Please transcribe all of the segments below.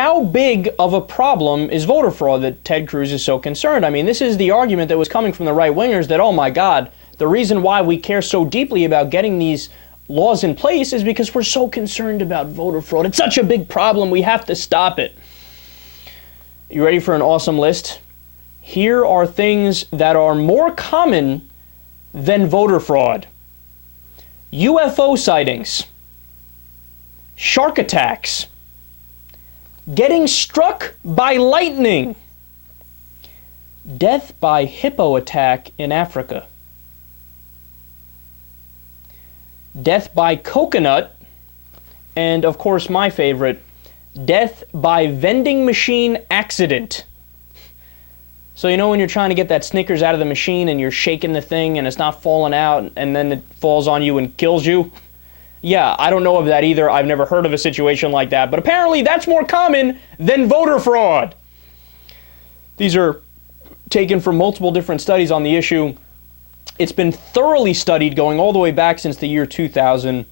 how big of a problem is voter fraud that Ted Cruz is so concerned? I mean, this is the argument that was coming from the right-wingers that, oh my God, the reason why we care so deeply about getting these laws in place is because we're so concerned about voter fraud. It's such a big problem, we have to stop it. You ready for an awesome list? Here are things that are more common than voter fraud. UFO sightings, shark attacks, getting struck by lightning, death by hippo attack in Africa, death by coconut, and of course my favorite, death by vending machine accident. So you know when you're trying to get that Snickers out of the machine and you're shaking the thing and it's not falling out and then it falls on you and kills you? Yeah, I don't know of that either. I've never heard of a situation like that. But apparently that's more common than voter fraud. These are taken from multiple different studies on the issue. It's been thoroughly studied going all the way back since the year 2000.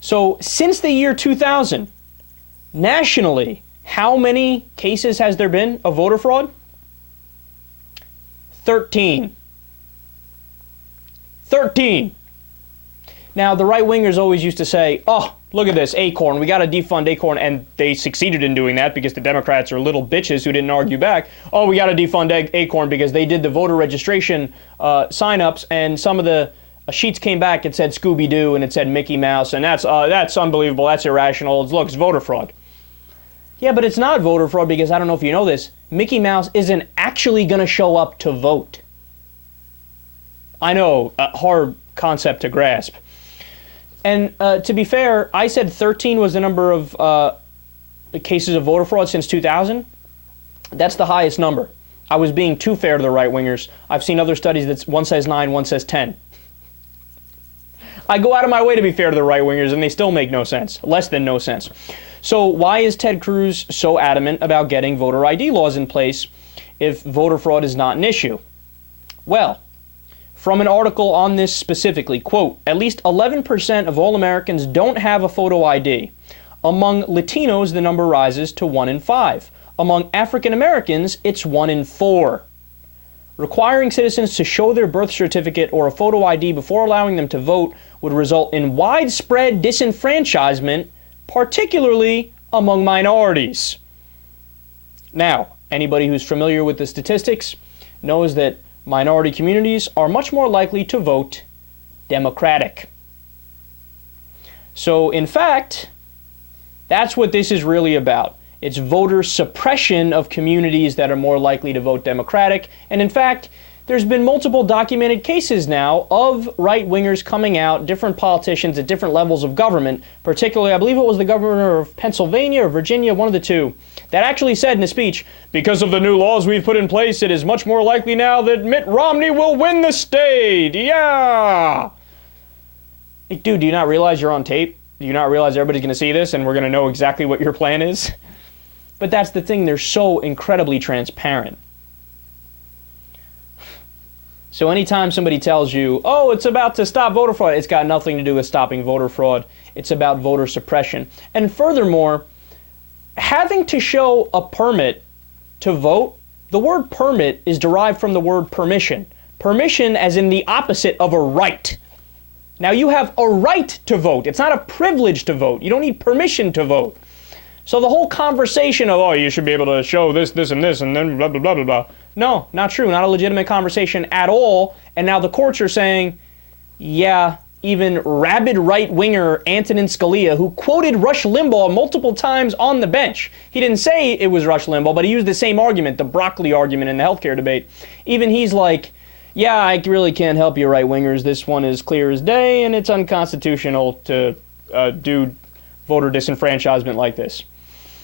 So since the year 2000, nationally, how many cases has there been of voter fraud? 13. 13. Now, the right-wingers always used to say, oh, look at this, Acorn, we got to defund Acorn, and they succeeded in doing that because the Democrats are little bitches who didn't argue back. Oh, we got to defund Acorn because they did the voter registration sign-ups, and some of the sheets came back, it said Scooby-Doo, and it said Mickey Mouse, and that's unbelievable, that's irrational, look, it's voter fraud. Yeah, but it's not voter fraud because, I don't know if you know this, Mickey Mouse isn't actually going to show up to vote. I know, a hard concept to grasp. And to be fair, I said 13 was the number of cases of voter fraud since 2000. That's the highest number. I was being too fair to the right-wingers. I've seen other studies that one says 9, one says 10. I go out of my way to be fair to the right-wingers, and they still make no sense, less than no sense. So why is Ted Cruz so adamant about getting voter ID laws in place if voter fraud is not an issue? Well, from an article on this specifically, quote, at least 11% of all Americans don't have a photo ID. Among Latinos, the number rises to 1 in 5. Among African Americans, it's 1 in 4. Requiring citizens to show their birth certificate or a photo ID before allowing them to vote would result in widespread disenfranchisement, particularly among minorities. Now, anybody who's familiar with the statistics knows that minority communities are much more likely to vote Democratic. So, in fact, that's what this is really about. It's voter suppression of communities that are more likely to vote Democratic. And in fact, there's been multiple documented cases now of right-wingers coming out, different politicians at different levels of government, particularly, I believe it was the governor of Pennsylvania or Virginia, one of the two, that actually said in a speech, because of the new laws we've put in place, it is much more likely now that Mitt Romney will win the state. Yeah! Like, dude, do you not realize you're on tape? Do you not realize everybody's going to see this and we're going to know exactly what your plan is? But that's the thing, they're so incredibly transparent. So anytime somebody tells you, oh, it's about to stop voter fraud, it's got nothing to do with stopping voter fraud. It's about voter suppression. And furthermore, having to show a permit to vote, the word permit is derived from the word permission. Permission as in the opposite of a right. Now you have a right to vote. It's not a privilege to vote. You don't need permission to vote. So the whole conversation of, oh, you should be able to show this, this, and this, and then blah, blah, blah, blah, blah. No, not true. Not a legitimate conversation at all. And now the courts are saying, yeah, even rabid right-winger Antonin Scalia, who quoted Rush Limbaugh multiple times on the bench. He didn't say it was Rush Limbaugh, but he used the same argument, the broccoli argument in the healthcare debate. Even he's like, yeah, I really can't help you right-wingers. This one is clear as day, and it's unconstitutional to do voter disenfranchisement like this.